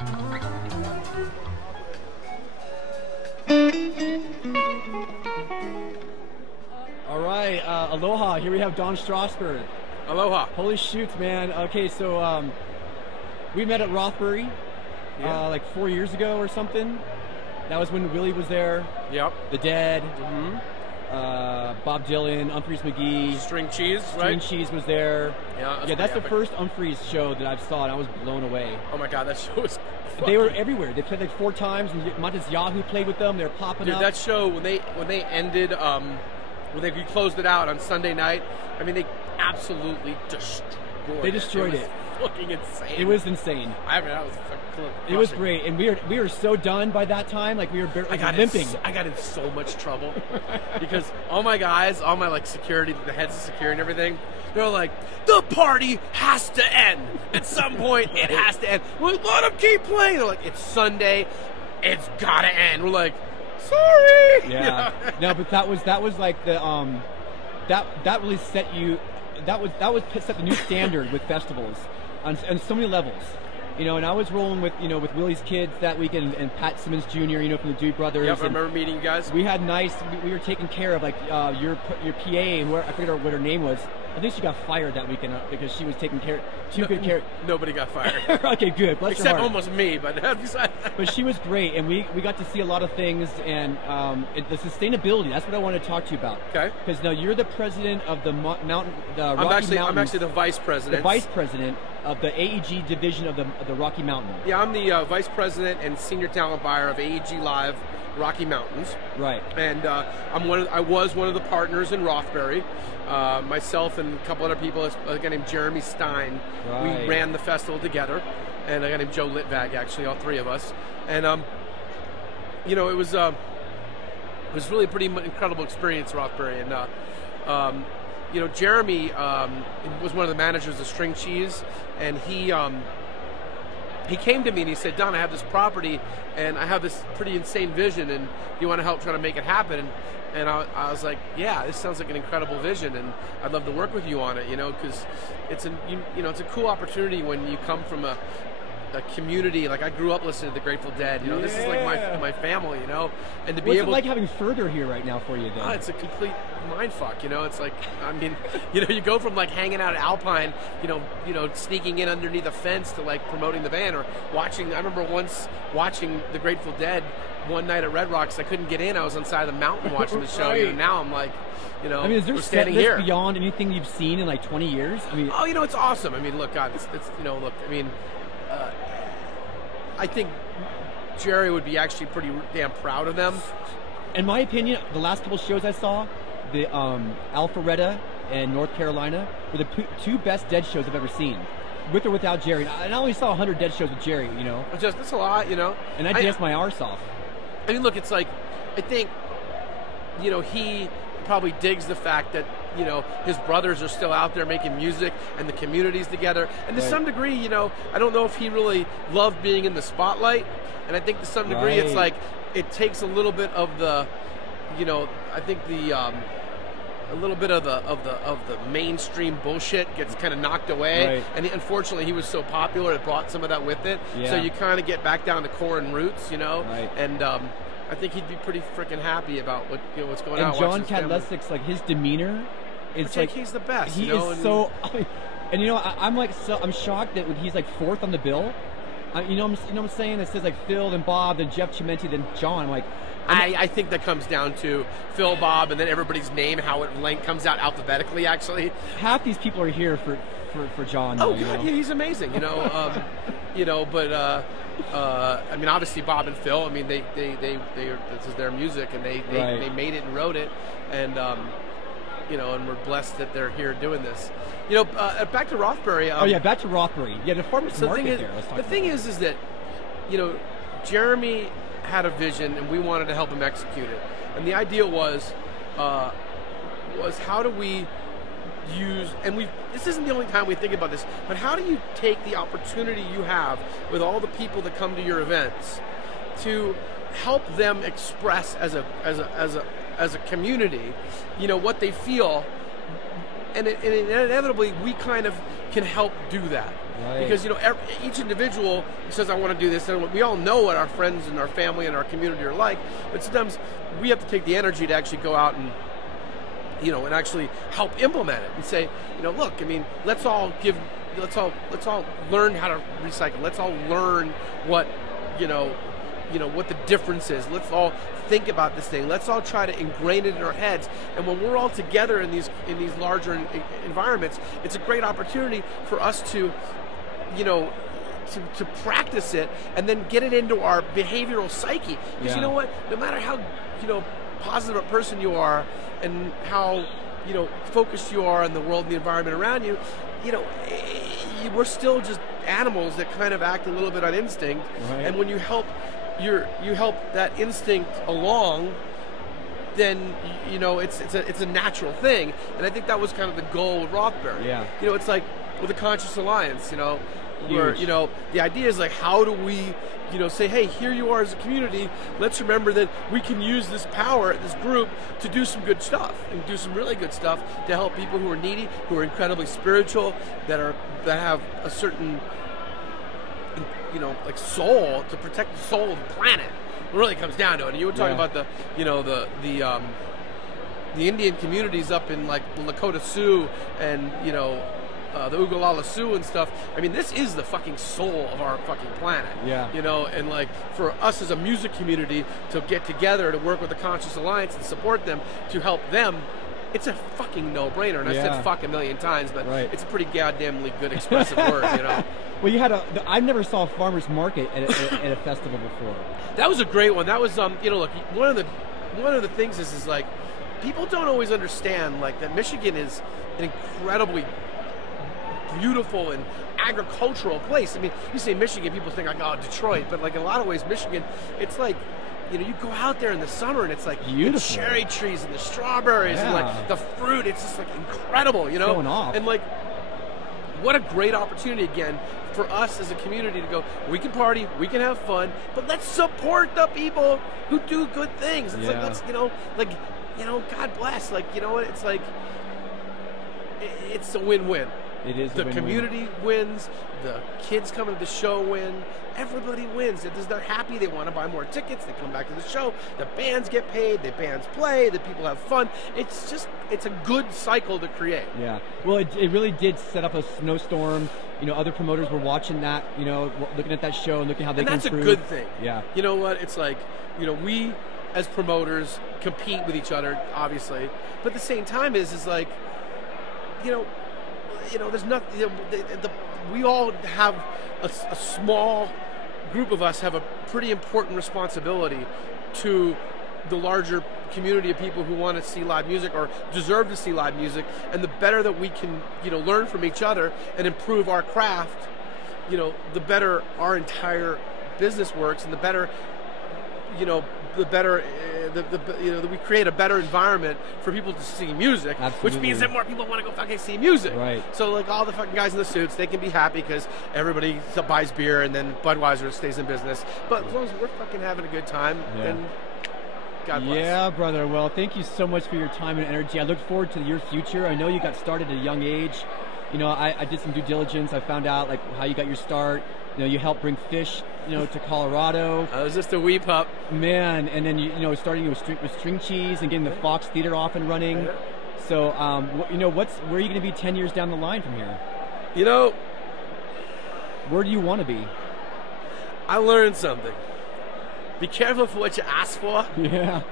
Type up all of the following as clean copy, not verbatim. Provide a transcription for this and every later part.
All right, aloha. Here we have Don Strasberg. Aloha. Holy shoot, man. Okay, so we met at Rothbury like 4 years ago or something. That was when Willie was there. Yep. The Dead. Bob Dylan, Humphreys McGee. String Cheese, right? String Cheese was there. Yeah, that's the first Humphreys show that I've saw, and I was blown away. Oh my God, that show was. They were everywhere. They played like 4 times, and Montes Yahoo played with them. They were popping up. Dude, that show when they ended, when they cloosed it out on Sunday night, I mean, they absolutely destroyed. They destroyed it. Fucking insane. It was insane. I mean, that was fucking. It was great, and we were so done by that time. Like we were limping. I got in so much trouble because all my guys, all my like security, the heads of security and everything, they're like, the party has to end at some point. It has to end. We're like, let them keep playing. They're like, it's Sunday. It's gotta end. We're like, sorry. Yeah. No, but that was like the that really set you. That was set the new standard with festivals on so many levels. You know, and I was rolling with with Willie's kids that weekend, and Pat Simmons Jr. From the Dude Brothers. Yep, I remember meeting you guys. We had we were taking care of like your PA, and I forget what her name was. I think she got fired that weekend because she was taking care. Good care. Nobody got fired. Okay, good. Bless Except your heart. almost me, but besides. But she was great, and we got to see a lot of things, and the sustainability. That's what I wanted to talk to you about. Okay. Because now you're the president of the mountain. I'm actually the vice president. The vice president of the AEG division of the Rocky Mountain. Yeah, I'm the vice president and senior talent buyer of AEG Live Rocky Mountains. Right. And I was one of the partners in Rothbury. Myself and a couple other people, a guy named Jeremy Stein. Right. We ran the festival together, and a guy named Joe Litvag, actually, all 3 of us. And it was really a pretty incredible experience, Rothbury. And Jeremy was one of the managers of String Cheese, and he came to me and he said, Don, I have this property and I have this pretty insane vision, and you want to help try to make it happen? And I was like, yeah, this sounds like an incredible vision, and I'd love to work with you on it, because it's it's a cool opportunity when you come from a community. Like, I grew up listening to the Grateful Dead, this is like my family, and to be What's able it like having Further here right now for you then? It's a complete mind fuck, it's like, I mean, you go from like hanging out at Alpine, sneaking in underneath a fence to like promoting the band, or watching. I remember once watching the Grateful Dead one night at Red Rocks. I couldn't get in. I was on the side of the mountain watching the show. Right. Now I'm like, I mean, is there we're standing here beyond anything you've seen in like 20 years? I mean, it's awesome. I mean, look, God, it's look, I mean, I think Jerry would be actually pretty damn proud of them. In my opinion, the last couple shows I saw, the Alpharetta and North Carolina, were the 2 best Dead shows I've ever seen, with or without Jerry. And I only saw 100 Dead shows with Jerry, That's a lot, And I danced my arse off. I mean, look, it's like, I think, he probably digs the fact that, his brothers are still out there making music and the community's together. And to some degree, I don't know if he really loved being in the spotlight. And I think to some degree it's like, it takes a little bit of the, I think the, a little bit of the mainstream bullshit gets kind of knocked away. Right. And unfortunately, he was so popular, it brought some of that with it. Yeah. So you kind of get back down to core and roots, Right. And I think he'd be pretty freaking happy about what's going on. And John Cadlesik's, like, his demeanor is like, he's the best. He is so. And I'm shocked that when he's like 4th on the bill. What I'm saying? It says like Phil, then Bob, then Jeff Chimenti, then John. I'm like, I think that comes down to Phil, Bob, and then everybody's name, how it comes out alphabetically. Actually, half these people are here for John. Though, God, yeah, he's amazing. But I mean, obviously Bob and Phil. I mean, they this is their music, and they made it and wrote it, and and we're blessed that they're here doing this. Back to Rothbury. Back to Rothbury. Yeah, the farmers market there. The thing is that Jeremy had a vision, and we wanted to help him execute it. And the idea was how do we use, and this isn't the only time we think about this, but how do you take the opportunity you have with all the people that come to your events to help them express as a community, what they feel, and inevitably we kind of can help do that. Right. Because, you know, each individual says, I want to do this, and we all know what our friends and our family and our community are like, but sometimes we have to take the energy to actually go out and, you know, and actually help implement it and say, you know, look, I mean, let's all learn how to recycle. Let's all learn what, what the difference is. Let's all think about this thing. Let's all try to ingrain it in our heads. And when we're all together in these larger environments, it's a great opportunity for us to, you know, to practice it and then get it into our behavioral psyche. Because you know what? No matter how, you know, positive a person you are and how, you know, focused you are on the world and the environment around you, you know, we're still just animals that kind of act a little bit on instinct. Right. And when you help that instinct along, then, you know, it's a natural thing. And I think that was kind of the goal with Rothberry. Yeah. You know, it's like with the Conscious Alliance, you know, where, you know, the idea is like, how do we, you know, say, hey, here you are as a community, let's remember that we can use this power, this group, to do some good stuff, and do some really good stuff to help people who are needy, who are incredibly spiritual, that have a certain, you know, like soul, to protect the soul of the planet. It really comes down to it. And you were talking about the, you know, the Indian communities up in like the Lakota Sioux and, you know, the Oglala Sioux and stuff. I mean, this is the fucking soul of our fucking planet. Yeah. You know, and like for us as a music community to get together to work with the Conscious Alliance and support them to help them, it's a fucking no-brainer. And I said fuck a million times, but it's a pretty goddamnly good expressive word, you know. Well, you had I never saw a farmer's market at a festival before. That was a great one. That was, you know, look, one of the things is like, people don't always understand, like, that Michigan is an incredibly beautiful and agricultural place. I mean, you say Michigan, people think like, oh, Detroit, but like in a lot of ways, Michigan, it's like, you know, you go out there in the summer and it's like beautiful. The cherry trees and the strawberries and like the fruit. It's just like incredible, you know? Going off. And like, what a great opportunity again for us as a community to go, we can party, we can have fun, but let's support the people who do good things. It's like, let's, you know, God bless. Like, you know what? It's like, it's a win-win. It is the community wins, the kids coming to the show win, everybody wins. They're happy, they want to buy more tickets, they come back to the show, the bands get paid, the bands play, the people have fun. It's a good cycle to create. Yeah. Well, it really did set up a snowstorm. You know, other promoters were watching that, you know, looking at that show and looking how they can improve. And that's a good thing. Yeah. You know what? It's like, you know, we as promoters compete with each other, obviously, but at the same time is like, you know, there's nothing. You know, we all have a small group of us have a pretty important responsibility to the larger community of people who want to see live music or deserve to see live music. And the better that we can, you know, learn from each other and improve our craft, you know, the better our entire business works, and the better, you know, the better, you know, that we create a better environment for people to see music. Absolutely. Which means that more people want to go fucking see music. Right. So like all the fucking guys in the suits, they can be happy because everybody buys beer and then Budweiser stays in business. But as long as we're fucking having a good time, then God bless. Yeah, brother. Well, thank you so much for your time and energy. I look forward to your future. I know you got started at a young age. You know, I did some due diligence. I found out like how you got your start. You know, you helped bring Fish, you know, to Colorado. I was just a wee pup. Man, and then, you know, starting with String Cheese and getting the Fox Theater off and running. Yeah. So, you know, where are you going to be 10 years down the line from here? You know, where do you want to be? I learned something. Be careful for what you ask for. Yeah.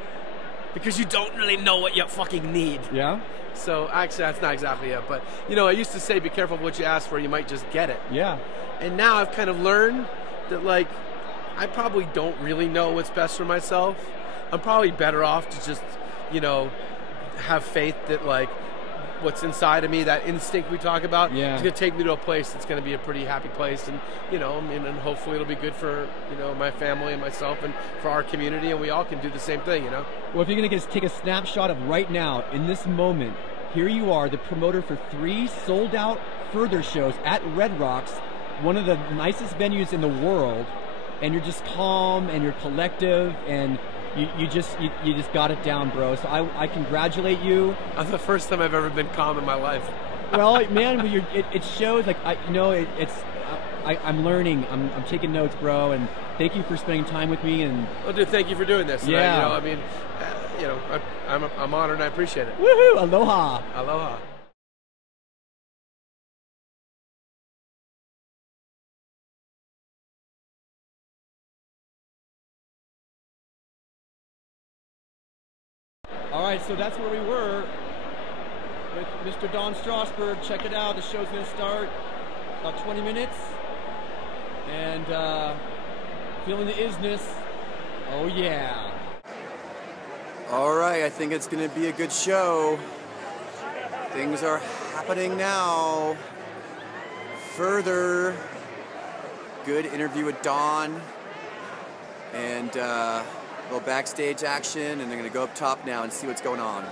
Because you don't really know what you fucking need. Yeah. So, actually, that's not exactly it. But, you know, I used to say, be careful of what you ask for, you might just get it. Yeah. And now I've kind of learned that, like, I probably don't really know what's best for myself. I'm probably better off to just, you know, have faith that, like, what's inside of me, that instinct we talk about, is going to take me to a place that's going to be a pretty happy place. And, you know, and hopefully it'll be good for, you know, my family and myself and for our community, and we all can do the same thing, you know? Well, if you're going to take a snapshot of right now, in this moment, here you are, the promoter for 3 sold-out Further shows at Red Rocks, one of the nicest venues in the world, and you're just calm and you're collective and you just got it down, bro. So I congratulate you. That's the first time I've ever been calm in my life. Well, man, it shows. Like, you know, it's I'm learning. I'm taking notes, bro. And thank you for spending time with me. And well, dude, thank you for doing this. Yeah. I mean, I'm honored and I appreciate it. woohoo! Aloha. Aloha. All right, so that's where we were with Mr. Don Strasberg. Check it out. The show's going to start about 20 minutes. And feeling the isness. Oh, yeah. All right, I think it's going to be a good show. Things are happening now. Further. Good interview with Don. And a little backstage action. And I'm going to go up top now and see what's going on.